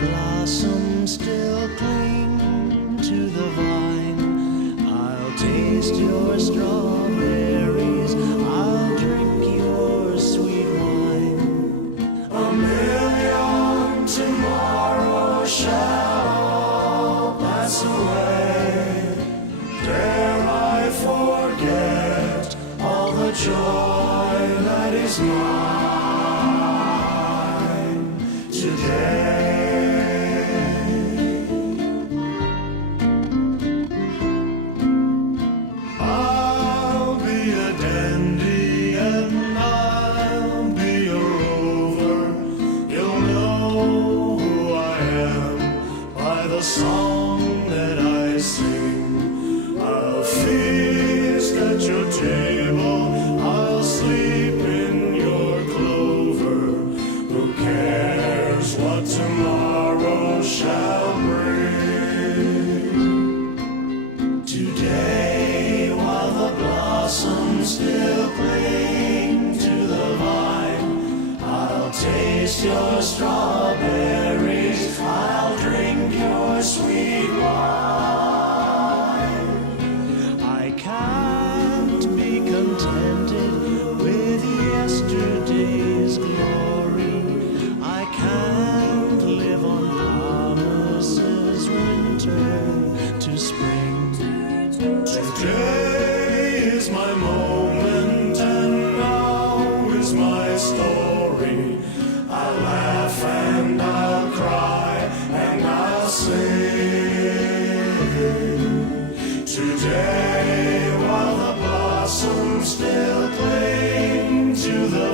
blossoms still cling to the vine, I'll taste your strawberries, I'll drink your sweet wine. A million tomorrows shall pass away. Dare I forget all the joy that is mine today? I'll be a dandy and I'll be a rover. You'll know who I am by the song that I sing. I'll feast at your table, I'll sleep in your clover. Who cares what tomorrow shall bring? Today, while the blossoms still cling to the vine, I'll taste your strawberries, I'll drink your sweet wine. I can't be contented with yesterday's glory. I can't live on promises, winter to spring. Today is my moment and now is my story. I'll laugh and I'll cry and I'll sing. Today, while the blossoms still cling to the